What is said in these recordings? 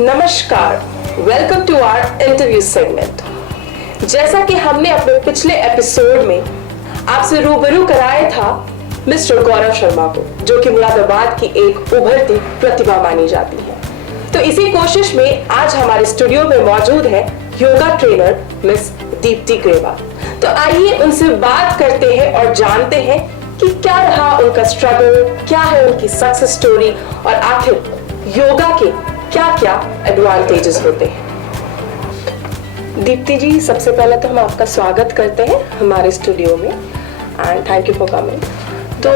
नमस्कार, welcome to our interview segment. जैसा कि हमने अपने पिछले एपिसोड में आपसे रूबरू कराया था मिस्टर गौरव शर्मा को, जो कि मुरादाबाद की एक उभरती प्रतिभा मानी जाती है। तो इसी कोशिश में आज हमारे स्टूडियो में मौजूद है योगा ट्रेनर मिस दीप्ति ग्रेवाल। तो आइए उनसे बात करते हैं और जानते हैं कि क्या रहा उनका स्ट्रगल, क्या है उनकी सक्सेस स्टोरी और आखिर योगा के क्या क्या एडवांटेजेस होते हैं। दीप्ति जी, सबसे पहले तो हम आपका स्वागत करते हैं हमारे स्टूडियो में and thank you for coming. तो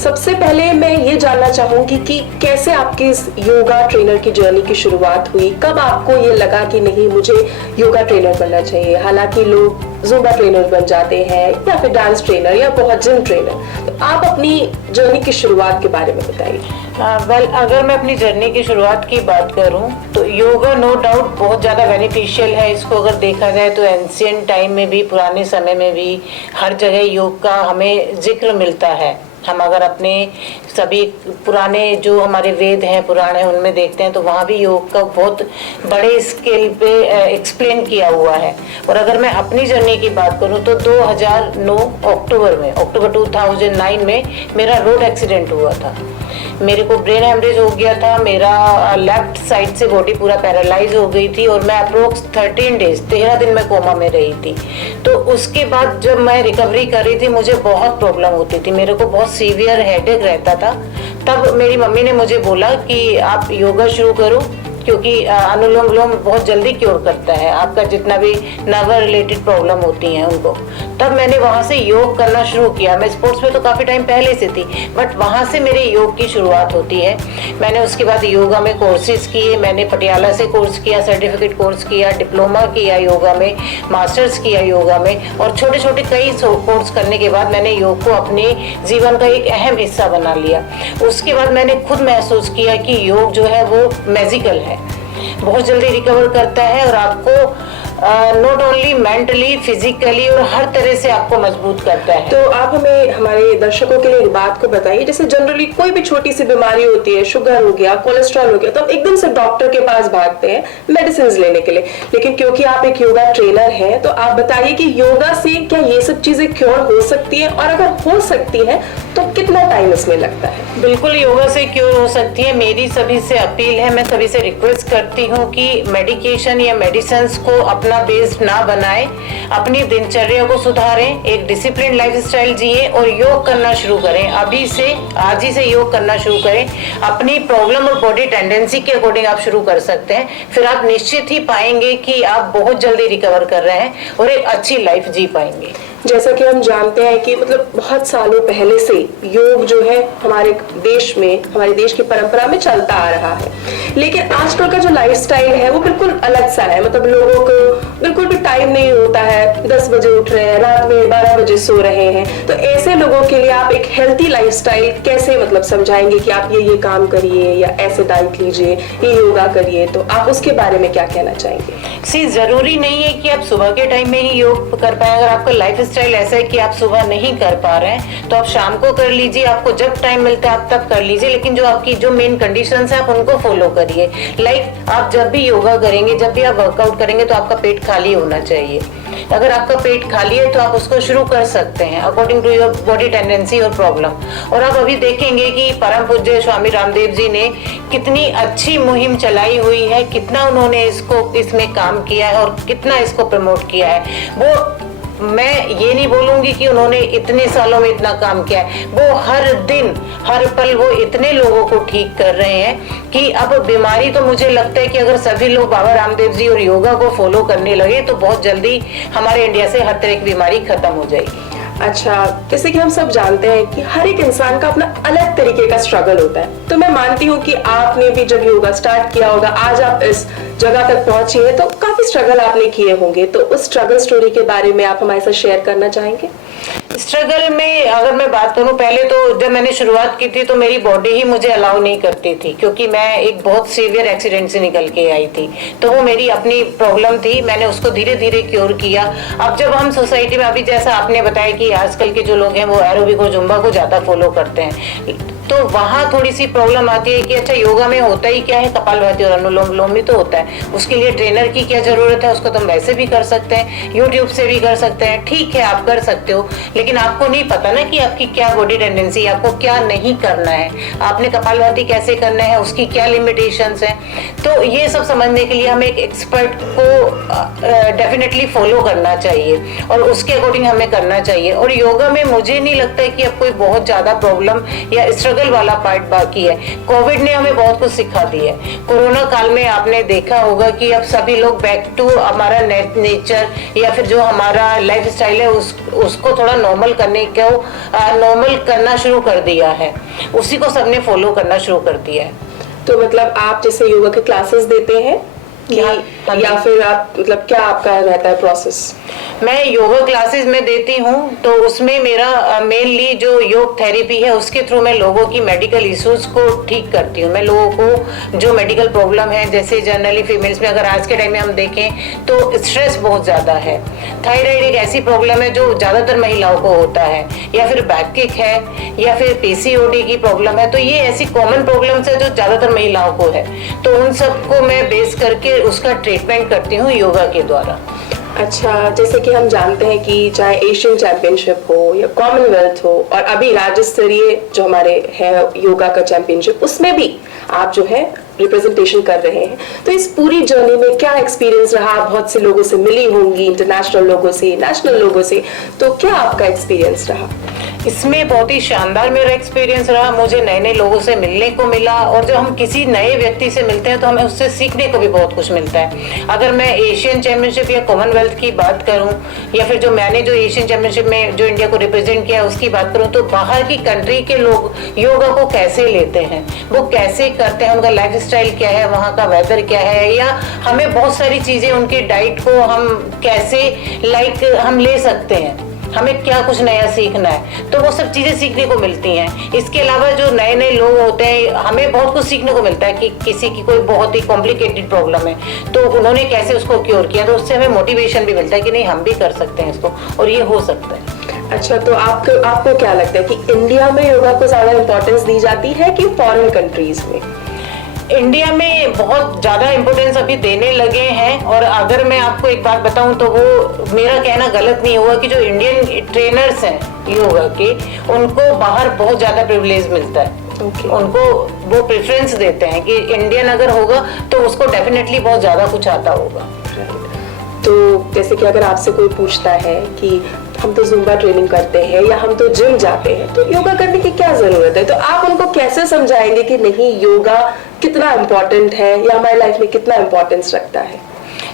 सबसे पहले मैं ये जानना चाहूंगी कि कैसे आपकी इस योगा ट्रेनर की जर्नी की शुरुआत हुई, कब आपको ये लगा कि नहीं मुझे योगा ट्रेनर बनना चाहिए। हालांकि लोग ज़ुम्बा ट्रेनर बन जाते हैं या फिर डांस ट्रेनर या बहुत जिम ट्रेनर, तो आप अपनी जर्नी की शुरुआत के बारे में बताइए। अगर मैं अपनी जर्नी की शुरुआत की बात करूं तो योगा नो डाउट बहुत ज़्यादा बेनिफिशियल है। इसको अगर देखा जाए तो एंशिएंट टाइम में भी, पुराने समय में भी हर जगह योग का हमें जिक्र मिलता है। हम अगर अपने सभी पुराने जो हमारे वेद हैं, पुराण हैं, उनमें देखते हैं तो वहाँ भी योग का बहुत बड़े स्केल पे एक्सप्लेन किया हुआ है। और अगर मैं अपनी जर्नी की बात करूँ तो 2009 अक्टूबर 2009 में मेरा रोड एक्सीडेंट हुआ था। मेरे को ब्रेन हेमरेज हो गया था, मेरा लेफ्ट साइड से बॉडी पूरा पैरालाइज हो गई थी और मैं अप्रोक्स 13 दिन मैं कोमा में रही थी। तो उसके बाद जब मैं रिकवरी कर रही थी मुझे बहुत प्रॉब्लम होती थी, मेरे को बहुत सीवियर हेडेक रहता था। तब मेरी मम्मी ने मुझे बोला कि आप योगा शुरू करो, क्योंकि अनुलोम विलोम बहुत जल्दी क्योर करता है आपका जितना भी नर्व रिलेटेड प्रॉब्लम होती हैं उनको। तब मैंने वहाँ से योग करना शुरू किया। मैं स्पोर्ट्स में तो काफ़ी टाइम पहले से थी, बट वहाँ से मेरे योग की शुरुआत होती है। मैंने उसके बाद योगा में कोर्सेज किए, मैंने पटियाला से कोर्स किया, सर्टिफिकेट कोर्स किया, डिप्लोमा किया योगा में, मास्टर्स किया योगा में, और छोटे छोटे कई कोर्स करने के बाद मैंने योग को अपने जीवन का एक अहम हिस्सा बना लिया। उसके बाद मैंने खुद महसूस किया कि योग जो है वो मैजिकल है, बहुत जल्दी रिकवर करता है और आपको नॉट ओनली मेंटली, फिजिकली और हर तरह से आपको मजबूत करता है। तो आप हमें हमारे दर्शकों के लिए एक बात को बताइए, जैसे जनरली कोई भी छोटी सी बीमारी होती है, शुगर हो गया, कोलेस्ट्रॉल हो गया, तो हम एकदम से डॉक्टर के पास भागते हैं मेडिसिन लेने के लिए। लेकिन क्योंकि आप एक योगा ट्रेनर हैं तो आप बताइए कि योगा से क्या ये सब चीजें क्योर हो सकती है, और अगर हो सकती है तो कितना टाइम इसमें लगता है। बिल्कुल योगा से क्योर हो सकती है। मेरी सभी से अपील है, मैं सभी से रिक्वेस्ट करती हूँ कि मेडिकेशन या मेडिसिन को अपना बेस ना बनाएं, अपनी दिनचर्या को सुधारें, एक डिसिप्लिन लाइफस्टाइल जिए और योग करना शुरू करें। अभी से, आज ही से योग करना शुरू करें। अपनी प्रॉब्लम और बॉडी टेंडेंसी के अकॉर्डिंग आप शुरू कर सकते हैं, फिर आप निश्चित ही पाएंगे कि आप बहुत जल्दी रिकवर कर रहे हैं और एक अच्छी लाइफ जी पाएंगे। जैसा कि हम जानते हैं कि मतलब बहुत सालों पहले से योग जो है हमारे देश में, हमारे देश की परंपरा में चलता आ रहा है, लेकिन आजकल का जो लाइफस्टाइल है वो बिल्कुल अलग सा है। मतलब लोगों को बिल्कुल भी टाइम नहीं होता है, 10 बजे उठ रहे हैं, रात में 12 बजे सो रहे हैं। तो ऐसे लोगों के लिए आप एक हेल्थी लाइफस्टाइल कैसे मतलब समझाएंगे कि आप ये काम करिए या ऐसे डाइट लीजिए, ये योगा करिए, तो आप उसके बारे में क्या कहना चाहेंगे? जरूरी नहीं है कि आप सुबह के टाइम में ही योग कर पाए। अगर आपका लाइफ स्टाइल ऐसा है कि आप सुबह नहीं कर पा रहे हैं तो आप शाम को कर लीजिए, आपको जब टाइम मिलता है आप तब कर लीजिए, लेकिन जो आपकी जो मेन कंडीशंस है आप उनको फॉलो करिए। लाइक आप जब भी योगा करेंगे, जब भी आप वर्कआउट करेंगे तो आपका पेट खाली होना चाहिए। अगर आपका पेट खाली है तो आप उसको शुरू कर सकते हैं according to your body tendency और प्रॉब्लम। और आप अभी देखेंगे कि परम पूज्य स्वामी रामदेव जी ने कितनी अच्छी मुहिम चलाई हुई है, कितना उन्होंने इसमें काम किया है और कितना इसको प्रमोट किया है। वो मैं ये नहीं बोलूंगी कि उन्होंने इतने सालों में इतना काम किया है, वो हर दिन हर पल वो इतने लोगों को ठीक कर रहे हैं कि अब बीमारी तो मुझे लगता है कि अगर सभी लोग बाबा रामदेव जी और योगा को फॉलो करने लगे तो बहुत जल्दी हमारे इंडिया से हर तरह की बीमारी खत्म हो जाएगी। अच्छा, जैसे कि हम सब जानते हैं कि हर एक इंसान का अपना अलग तरीके का स्ट्रगल होता है, तो मैं मानती हूँ कि आपने भी जब योगा स्टार्ट किया होगा, आज आप इस जगह तक पहुंची है तो काफी स्ट्रगल आपने किए होंगे, तो उस स्ट्रगल स्टोरी के बारे में आप हमारे साथ शेयर करना चाहेंगे? स्ट्रगल में अगर मैं बात करूं, पहले तो जब मैंने शुरुआत की थी तो मेरी बॉडी ही मुझे अलाउ नहीं करती थी, क्योंकि मैं एक बहुत सीवियर एक्सीडेंट से निकल के आई थी। तो वो मेरी अपनी प्रॉब्लम थी, मैंने उसको धीरे धीरे क्योर किया। अब जब हम सोसाइटी में, अभी जैसा आपने बताया कि आजकल के जो लोग हैं वो एरोबिक और जुम्बा को ज्यादा फॉलो करते हैं, तो वहाँ थोड़ी सी प्रॉब्लम आती है कि अच्छा योगा में होता ही क्या है, कपालभाति और अनुलोम विलोम भी तो होता है, उसके लिए ट्रेनर की क्या जरूरत है, उसको तुम वैसे भी कर सकते हैं, यूट्यूब से भी कर सकते हैं, ठीक है आप कर सकते हो, लेकिन आपको नहीं पता ना कि आपकी क्या बॉडी टेंडेंसी, आपको क्या नहीं करना है, आपने कपालभाति कैसे करना है, उसकी क्या लिमिटेशंस हैं। तो ये सब समझने के लिए हमें एक एक्सपर्ट को डेफिनेटली फॉलो करना चाहिए और उसके अकॉर्डिंग हमें करना चाहिए। और योगा में मुझे नहीं लगता है कि अब कोई बहुत ज्यादा प्रॉब्लम या स्ट्रगल वाला पार्ट बाकी है। कोविड ने हमें बहुत कुछ सिखा दिया है। कोरोना काल में आपने देखा होगा कि अब सभी लोग बैक टू हमारा नेचर या फिर जो हमारा लाइफ स्टाइल है उसको थोड़ा नॉर्मल करना शुरू कर दिया है, उसी को सबने फॉलो करना शुरू कर दिया है। तो मतलब आप जैसे योगा के क्लासेस देते हैं या फिर आप मतलब क्या आपका रहता है प्रोसेस? मैं योगा क्लासेस में देती हूँ, तो उसमें मेरा मेनली जो योग थेरेपी है उसके थ्रू मैं लोगों की मेडिकल इश्यूज को ठीक करती हूँ। मैं लोगों को जो मेडिकल प्रॉब्लम है, जैसे जनरली फीमेल्स में अगर आज के टाइम में हम देखें तो स्ट्रेस बहुत ज़्यादा है, थायराइड एक ऐसी प्रॉब्लम है जो ज़्यादातर महिलाओं को होता है, या फिर बैक किक है, या फिर पीसीओडी की प्रॉब्लम है, तो ये ऐसी कॉमन प्रॉब्लम्स है जो ज़्यादातर महिलाओं को है। तो उन सबको मैं बेस करके उसका ट्रीटमेंट करती हूँ योगा के द्वारा। अच्छा, जैसे कि हम जानते हैं कि चाहे एशियन चैंपियनशिप हो या कॉमनवेल्थ हो और अभी राज्य स्तरीय जो हमारे है योगा का चैंपियनशिप, उसमें भी आप जो है रिप्रेजेंटेशन कर रहे हैं, तो इस पूरी जर्नी में क्या एक्सपीरियंस रहा? बहुत से लोगों से मिली होंगी, इंटरनेशनल लोगों से, नेशनल लोगों से, तो क्या आपका एक्सपीरियंस रहा? इसमें बहुत ही शानदार मेरा एक्सपीरियंस रहा। मुझे नए नए लोगों से मिलने को मिला, और जब हम किसी नए व्यक्ति से मिलते हैं तो हमें उससे सीखने को भी बहुत कुछ मिलता है। अगर मैं एशियन चैंपियनशिप या कॉमनवेल्थ की बात करूं, या फिर जो मैंने जो एशियन चैंपियनशिप में जो इंडिया को रिप्रेजेंट किया उसकी बात करूं, तो बाहर की कंट्री के लोग योगा को कैसे लेते हैं, वो कैसे करते हैं, उनका लाइफ स्टाइल क्या है, वहाँ का वेदर क्या है, या हमें बहुत सारी चीजें उनकी डाइट को हम कैसे हम ले सकते हैं, हमें क्या कुछ नया सीखना है, तो वो सब चीजें सीखने को मिलती हैं। इसके अलावा जो नए नए लोग होते हैं, हमें बहुत कुछ सीखने को मिलता है कि किसी की कोई बहुत ही कॉम्प्लिकेटेड प्रॉब्लम है तो उन्होंने कैसे उसको क्योर किया, तो उससे हमें मोटिवेशन भी मिलता है कि नहीं हम भी कर सकते हैं इसको और ये हो सकता है। अच्छा, तो आपको क्या लगता है कि इंडिया में योगा को ज्यादा इंपॉर्टेंस दी जाती है कि फॉरेन कंट्रीज में? इंडिया में बहुत ज़्यादा इम्पोर्टेंस अभी देने लगे हैं, और अगर मैं आपको एक बात बताऊं तो वो मेरा कहना गलत नहीं होगा कि जो इंडियन ट्रेनर्स हैं योगा के, उनको बाहर बहुत ज़्यादा प्रिविलेज मिलता है। उनको वो प्रेफरेंस देते हैं कि इंडियन अगर होगा तो उसको डेफिनेटली बहुत ज़्यादा कुछ आता होगा। तो जैसे कि अगर आपसे कोई पूछता है कि हम तो जुम्बा ट्रेनिंग करते हैं या हम तो जिम जाते हैं, तो योगा करने की क्या जरूरत है, तो आप उनको कैसे समझाएंगे कि नहीं योगा कितना इम्पोर्टेंट है या हमारी लाइफ में कितना इम्पोर्टेंस रखता है?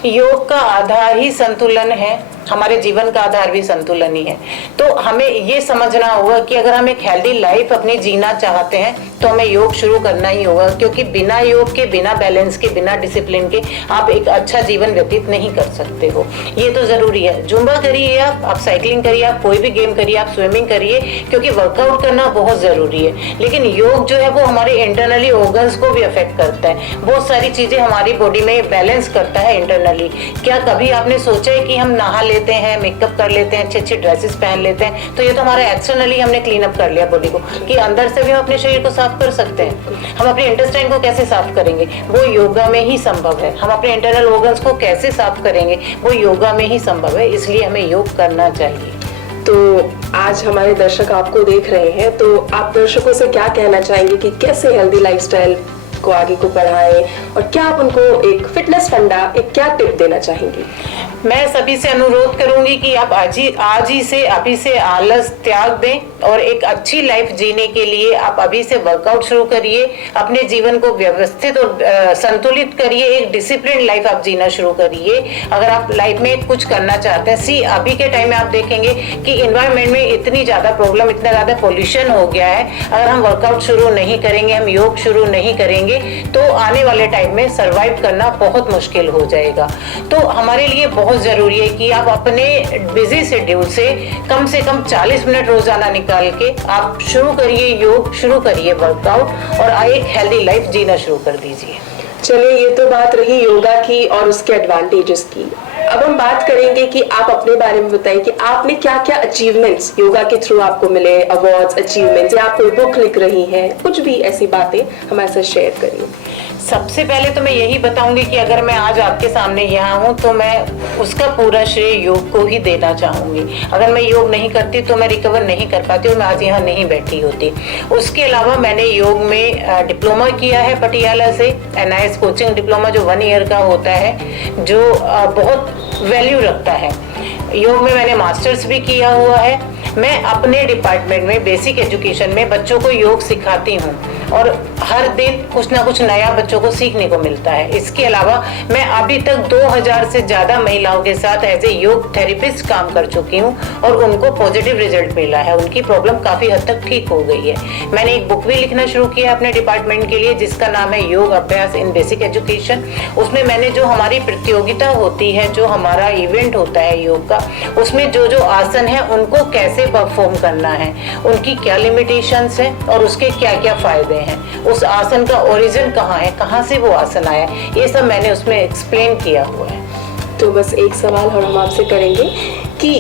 योग का आधार ही संतुलन है, हमारे जीवन का आधार भी संतुलन ही है। तो हमें ये समझना होगा कि अगर हम एक हेल्दी लाइफ अपनी जीना चाहते हैं तो हमें योग शुरू करना ही होगा, क्योंकि बिना योग के, बिना बैलेंस के, बिना डिसिप्लिन के आप एक अच्छा जीवन व्यतीत नहीं कर सकते हो। ये तो जरूरी है। जुम्बा करिए, आप साइकिलिंग करिए, आप कोई भी गेम करिए, आप स्विमिंग करिए, क्योंकि वर्कआउट करना बहुत जरूरी है। लेकिन योग जो है वो हमारे इंटरनली ऑर्गन्स को भी अफेक्ट करता है, बहुत सारी चीजें हमारी बॉडी में बैलेंस करता है इंटरनली। क्या कभी आपने सोचा है कि हम नहा लेते हैं, मेकअप कर लेते हैं, अच्छे अच्छे ड्रेसेस पहन लेते हैं, तो ये तो हमारा एक्सटर्नली हमने क्लीन अप कर लिया बॉडी को, कि अंदर से भी हम अपने शरीर को साफ कर सकते हैं। हम अपने इंटेस्टाइन को कैसे साफ करेंगे, वो योगा में ही संभव है। हम अपने इंटरनल ऑर्गन्स को कैसे साफ करेंगे, वो योगा में ही संभव है। इसलिए हमें योग करना चाहिए। तो आज हमारे दर्शक आपको देख रहे हैं, तो आप दर्शकों से क्या कहना चाहेंगे कि कैसे हेल्दी लाइफस्टाइल को आगे को बढ़ाएं, और क्या आप उनको एक फिटनेस फंडा, एक क्या टिप देना चाहेंगी? मैं सभी से अनुरोध करूंगी कि आप आज ही से अभी से आलस त्याग दें और एक अच्छी लाइफ जीने के लिए आप अभी से वर्कआउट शुरू करिए, अपने जीवन को व्यवस्थित और संतुलित करिए, एक डिसिप्लिन लाइफ आप जीना शुरू करिए। अगर आप लाइफ में कुछ करना चाहते हैं, अभी के टाइम में आप देखेंगे कि एनवायरनमेंट में इतनी ज्यादा प्रॉब्लम, इतना ज्यादा पोल्यूशन हो गया है। अगर हम वर्कआउट शुरू नहीं करेंगे, हम योग शुरू नहीं करेंगे, तो आने वाले टाइम में सरवाइव करना बहुत मुश्किल हो जाएगा। तो हमारे लिए बहुत जरूरी है कि आप अपने बिजी शेड्यूल से कम 40 मिनट रोजाना निकाल के आप शुरू करिए योग, शुरू करिए वर्कआउट, और एक हेल्दी लाइफ जीना शुरू कर दीजिए। चलिए, ये तो बात रही योगा की और उसके एडवांटेजेस की। अब हम बात करेंगे कि आप अपने बारे में बताइए कि आपने क्या क्या अचीवमेंट्स योगा के थ्रू आपको मिले, अवार्ड्स, अचीवमेंट्स, या आप कोई बुक लिख रही हैं, कुछ भी ऐसी बातें हमारे साथ शेयर करिए। सबसे पहले तो मैं यही बताऊंगी कि अगर मैं आज आपके सामने यहाँ हूँ तो मैं उसका पूरा श्रेय योग को ही देना चाहूंगी। अगर मैं योग नहीं करती तो मैं रिकवर नहीं कर पाती और मैं आज यहाँ नहीं बैठी होती। उसके अलावा मैंने योग में डिप्लोमा किया है पटियाला से, NIS कोचिंग डिप्लोमा, जो 1 ईयर का होता है, जो बहुत वैल्यू रखता है। योग में मैंने मास्टर्स भी किया हुआ है। मैं अपने डिपार्टमेंट में बेसिक एजुकेशन में बच्चों को योग सिखाती हूँ और हर दिन कुछ ना कुछ नया बच्चों को सीखने को मिलता है। इसके अलावा मैं अभी तक 2000 से ज़्यादा महिलाओं के साथ एज ए योग थेरेपिस्ट काम कर चुकी हूँ और उनको पॉजिटिव रिजल्ट मिला है। उनकी प्रॉब्लम काफ़ी हद तक ठीक हो गई है। मैंने एक बुक भी लिखना शुरू किया अपने डिपार्टमेंट के लिए जिसका नाम है योग अभ्यास इन बेसिक एजुकेशन। उसमें मैंने जो हमारी प्रतियोगिता होती है, जो हमारा इवेंट होता है योग का, उसमें जो जो आसन है उनको कैसे परफॉर्म करना है, उनकी क्या लिमिटेशंस है और उसके क्या क्या फायदे हैं, उस आसन का ओरिजिन कहाँ है, कहाँ से वो आसन आया, ये सब मैंने उसमें एक्सप्लेन किया हुआ है। तो बस एक सवाल और हम आपसे करेंगे कि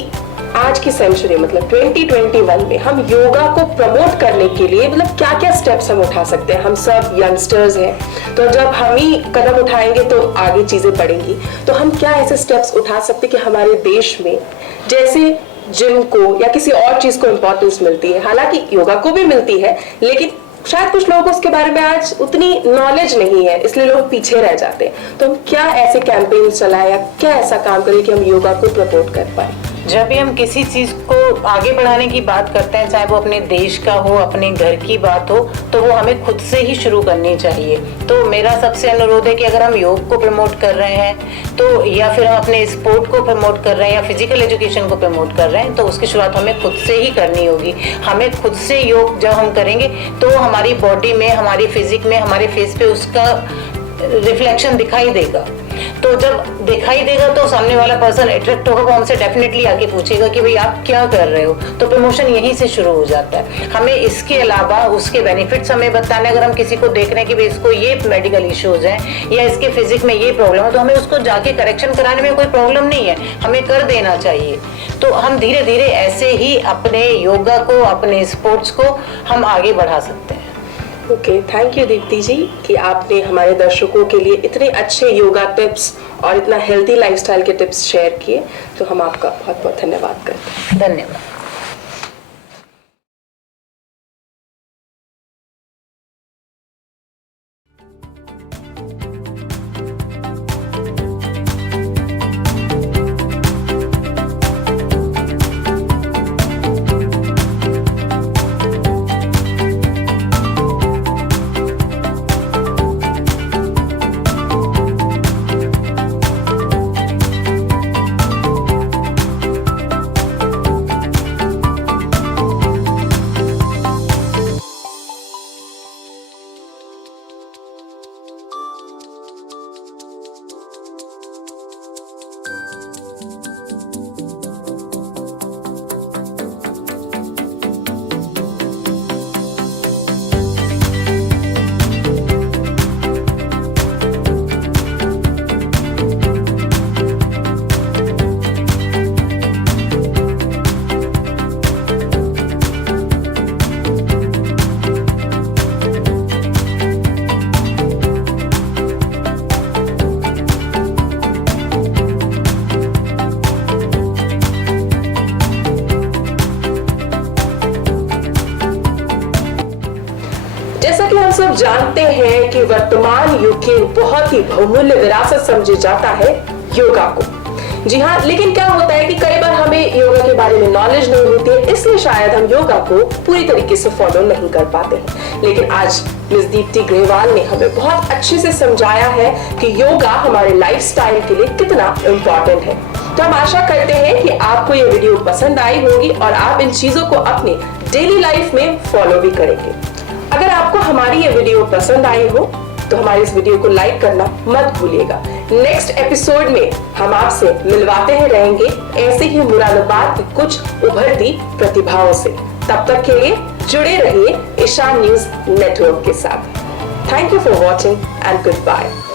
आज की सेंचुरी मतलब 2021 में हम योगा को प्रमोट करने के लिए मतलब क्या क्या स्टेप्स हम उठा सकते हैं। हम सब यंगस्टर्स हैं, तो जब हम ही कदम उठाएंगे तो आगे चीजें बढ़ेंगी। तो हम क्या ऐसे स्टेप्स उठा सकते हैं कि हमारे देश में जैसे जिम को या किसी और चीज को इम्पोर्टेंस मिलती है, हालांकि योगा को भी मिलती है, लेकिन शायद कुछ लोगों को उसके बारे में आज उतनी नॉलेज नहीं है, इसलिए लोग पीछे रह जाते हैं। तो हम क्या ऐसे कैंपेन चलाएं या क्या ऐसा काम करें कि हम योगा को प्रमोट कर पाए? जब भी हम किसी चीज को आगे बढ़ाने की बात करते हैं, चाहे वो अपने देश का हो, अपने घर की बात हो, तो वो हमें खुद से ही शुरू करनी चाहिए। तो मेरा सबसे अनुरोध है कि अगर हम योग को प्रमोट कर रहे हैं तो, या फिर हम अपने स्पोर्ट को प्रमोट कर रहे हैं या फिजिकल एजुकेशन को प्रमोट कर रहे हैं, तो उसकी शुरुआत हमें खुद से ही करनी होगी। हमें खुद से योग जब हम करेंगे तो हमारी बॉडी में, हमारी फिजिक में, हमारे फेस पे उसका रिफ्लेक्शन दिखाई देगा। तो जब दिखाई देगा तो सामने वाला पर्सन अट्रैक्ट होगा, वो हमसे डेफिनेटली आके पूछेगा कि भाई आप क्या कर रहे हो। तो प्रमोशन यहीं से शुरू हो जाता है। हमें इसके अलावा उसके बेनिफिट्स हमें बताने, अगर हम किसी को देख रहे हैं कि भाई इसको ये मेडिकल इश्यूज हैं या इसके फिजिक में ये प्रॉब्लम है, तो हमें उसको जाके करेक्शन कराने में कोई प्रॉब्लम नहीं है, हमें कर देना चाहिए। तो हम धीरे धीरे ऐसे ही अपने योगा को, अपने स्पोर्ट्स को हम आगे बढ़ा सकते हैं। ओके, थैंक यू दीप्ति जी कि आपने हमारे दर्शकों के लिए इतने अच्छे योगा टिप्स और इतना हेल्दी लाइफस्टाइल के टिप्स शेयर किए। तो हम आपका बहुत बहुत धन्यवाद करते हैं। धन्यवाद। हम सब जानते हैं कि वर्तमान युग की बहुत ही बहुमूल्य विरासत समझे जाता है योगा को। जी हाँ, लेकिन क्या होता है कि कई बार हमें योगा के बारे में नॉलेज नहीं होती है, इसलिए शायद हम योगा को पूरी तरीके से फॉलो नहीं कर पाते हैं। लेकिन आज मिस दीप्ति ग्रेवाल ने हमें बहुत अच्छे से समझाया है कि योगा हमारे लाइफस्टाइल के लिए कितना इम्पोर्टेंट है। तो हम आशा करते हैं कि आपको ये वीडियो पसंद आई होगी और आप इन चीजों को अपनी डेली लाइफ में फॉलो भी करेंगे। अगर आपको हमारी ये वीडियो पसंद आई हो तो हमारे इस वीडियो को लाइक करना मत भूलिएगा। नेक्स्ट एपिसोड में हम आपसे मिलवाते हैं रहेंगे ऐसे ही मुरादाबाद की कुछ उभरती प्रतिभाओं से। तब तक के लिए जुड़े रहिए ईशान न्यूज नेटवर्क के साथ। Thank you for watching and good bye.